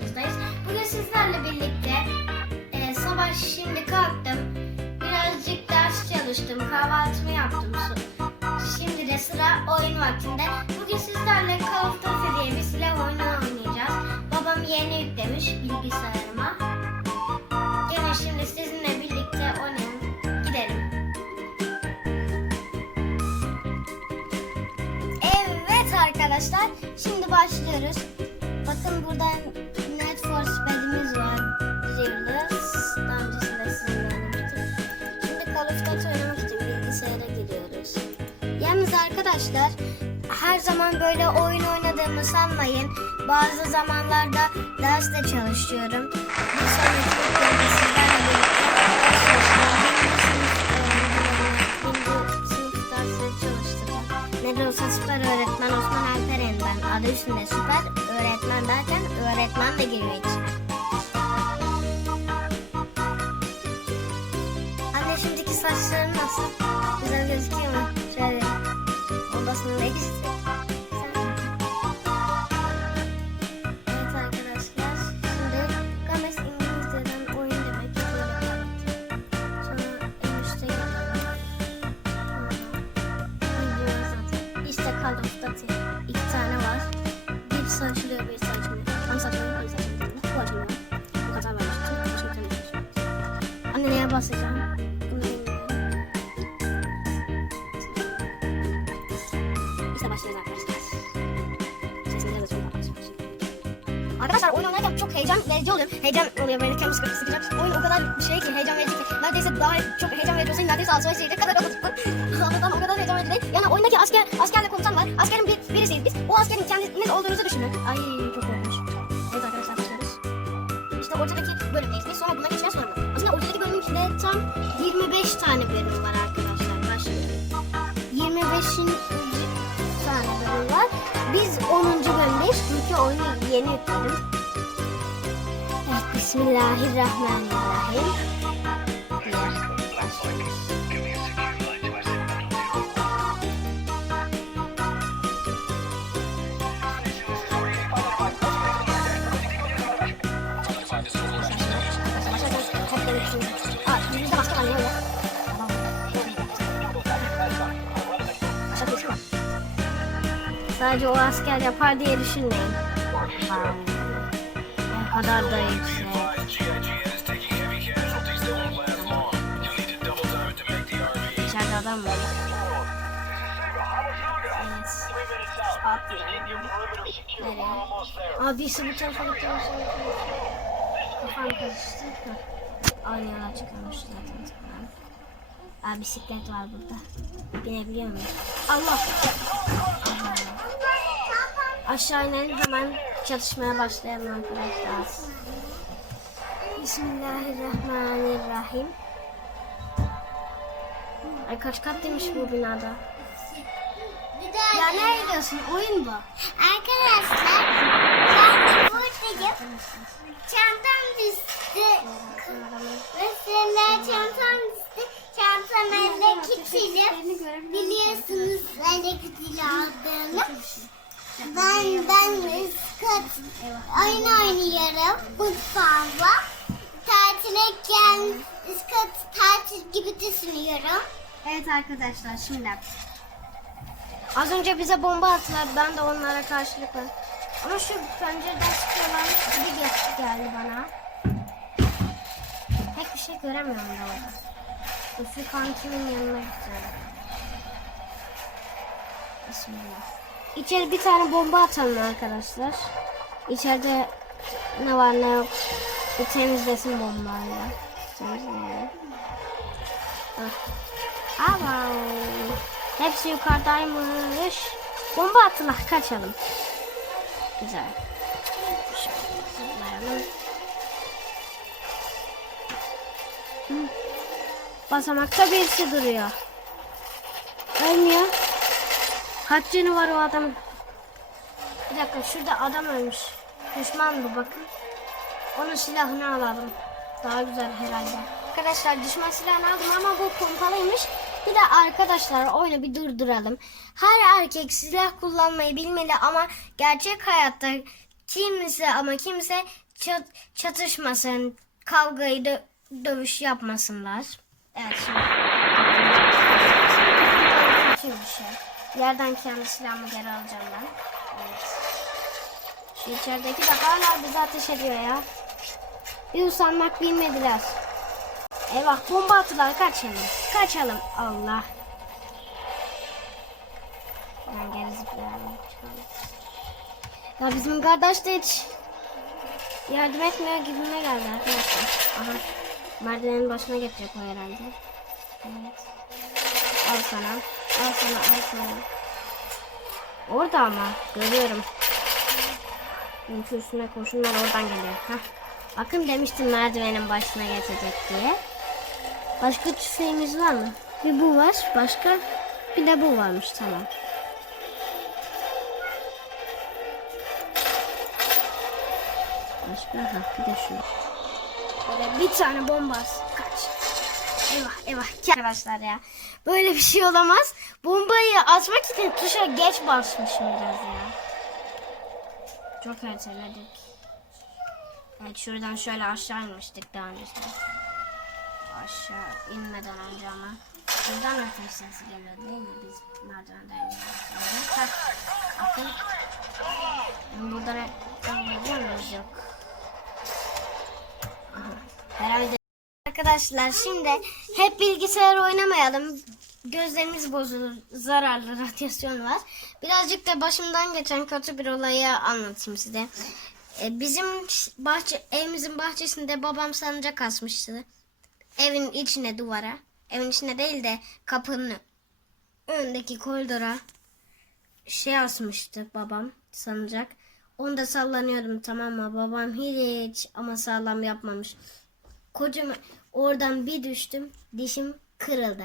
karşınızdayız. Bugün sizlerle birlikte e, sabah şimdi kalktım. Birazcık ders çalıştım. Kahvaltımı yaptım. Şimdi de sıra oyun vaktinde. Bugün sizlerle Call of Duty diye bir silah oyunu oynayacağız. Babam yeni yüklemiş bilgisayarıma. Gelin şimdi sizinle birlikte oynayalım. Gidelim. Evet arkadaşlar, şimdi başlıyoruz. Bakın burada arkadaşlar, her zaman böyle oyun oynadığımı sanmayın. Bazı zamanlarda ders de çalışıyorum. Bir sonraki e, süper öğretmen Osman Alperen ben. Adı üstünde süper öğretmen derken öğretmen de giriyor içine. Anne şimdiki saçların nasıl? Güzel gözüküyor mu? İkisi. Evet arkadaşlar. Şimdi Games İngilizceden oyun demek. Sonra en üstte zaten. İşte Call of Duty. İki tane var. Bir saçılıyor, bir saçmıyor. Tam saçmıyor, bir saçmıyor. Bu açılıyor. Bu kadar tane var. Anne neye basacağım? Arkadaşlar oyun oynarken çok heyecan verici oluyor. Heyecan oluyor böyle kendimi sıkıp sıkacağım. Oyun o kadar şey ki heyecan verici ki. Neredeyse daha çok heyecan verici olsaydı neredeyse altıma işleyecek kadar olurdu. Anlatamam o kadar heyecan verici değil. Yani oyundaki asker, askerle komutan var. Askerin bir, birisiyiz biz. O askerin kendiniz olduğunuzu düşünün. Ay çok korkmuş. Evet arkadaşlar başlıyoruz. İşte ortadaki bölümdeyiz. Biz sonra buna geçeceğiz sonra. Aslında ortadaki bölümün içinde tam 25 tane bölüm var arkadaşlar. Başlıyoruz. 25. tane bölüm var. Biz 10. bölümdeyiz çünkü oyunu yeni yükledim. Şu. Sadece o asker yapar diye düşünmeyin. Vay. Kadar da yüksek. İçeride adam var. Evet. Aa birisi bu tarafa gitti. Kafam karıştı. Aynı çıkıyormuş zaten. Aa bisiklet var burada. Binebiliyor muyum? Allah! Aşağı inelim hemen çatışmaya başlayalım arkadaşlar. Bismillahirrahmanirrahim. Ay kaç kat demiş bu binada. Ya nereye gidiyorsun? Oyun bu. Arkadaşlar ben de buradayım. Çantam düştü. Mesela çantam düştü. Çantam elde kitili. Biliyorsunuz elde kitili aldığını. Ben ben ıskat oyun oynuyorum mutfağımda. Tatile gel ıskat tatil gibi düşünüyorum. Evet arkadaşlar şimdi. Az önce bize bomba attılar. Ben de onlara karşılık Ama şu pencereden çıkıyorlar gibi geldi bana. Pek bir şey göremiyorum da orada. Şu kankimin yanına gideceğim. Bismillah. İçeri bir tane bomba atalım arkadaşlar. İçeride ne var ne yok. Bir temizlesin bombayla. Temizleyelim. Ah. Ama hepsi yukarıdaymış. Bomba attılar kaçalım. Güzel. Basamakta birisi duruyor. Ölmüyor. Kaç canı var o adamın? Bir dakika şurada adam ölmüş. Düşman bu bakın. Onun silahını alalım. Daha güzel herhalde. Arkadaşlar düşman silahını aldım ama bu pompalıymış. Bir de arkadaşlar oyunu bir durduralım. Her erkek silah kullanmayı bilmeli ama gerçek hayatta kimse ama kimse çat, çatışmasın, kavgayı dö- dövüş yapmasınlar. Evet şimdi. Bir şey. Yerden kendi silahımı geri alacağım ben. Evet. Şu içerideki de hala bize ateş ediyor ya. Bir usanmak bilmediler. Eyvah bomba attılar kaçalım. Kaçalım. Allah. Ben geri zıplayalım. Ya bizim kardeş de hiç yardım etmiyor gibime geldi arkadaşlar. Aha. Merdivenin başına getirecek o herhalde. Evet. Al sana. Al sana. Orada ama görüyorum. Şu üstüne koşunlar oradan geliyor. Hah. Bakın demiştim merdivenin başına geçecek diye. Başka tüfeğimiz var mı? Bir bu var. Başka bir de bu varmış tamam. Başka ha bir de şu. Bir tane bombas. Eyvah eyvah. Arkadaşlar ya. Böyle bir şey olamaz. Bombayı atmak için tuşa geç basmışım biraz ya. Çok erteledik. Evet şuradan şöyle aşağı inmiştik daha öncesinde. Aşağı inmeden önce ama. Şuradan ateş sesi geliyor değil mi? Biz merdivenden iniyoruz. Heh. Bakın. Burada ne? Biliyor muyuz? Yok. Arkadaşlar şimdi hep bilgisayar oynamayalım. Gözlerimiz bozulur. Zararlı radyasyon var. Birazcık da başımdan geçen kötü bir olayı anlatayım size. Ee, Bizim bahçe, evimizin bahçesinde babam salıncak asmıştı. Evin içine duvara. Evin içine değil de kapının önündeki koridora şey asmıştı babam salıncak. Onda sallanıyordum tamam mı? Babam hiç ama sağlam yapmamış. Kocaman oradan bir düştüm. Dişim kırıldı.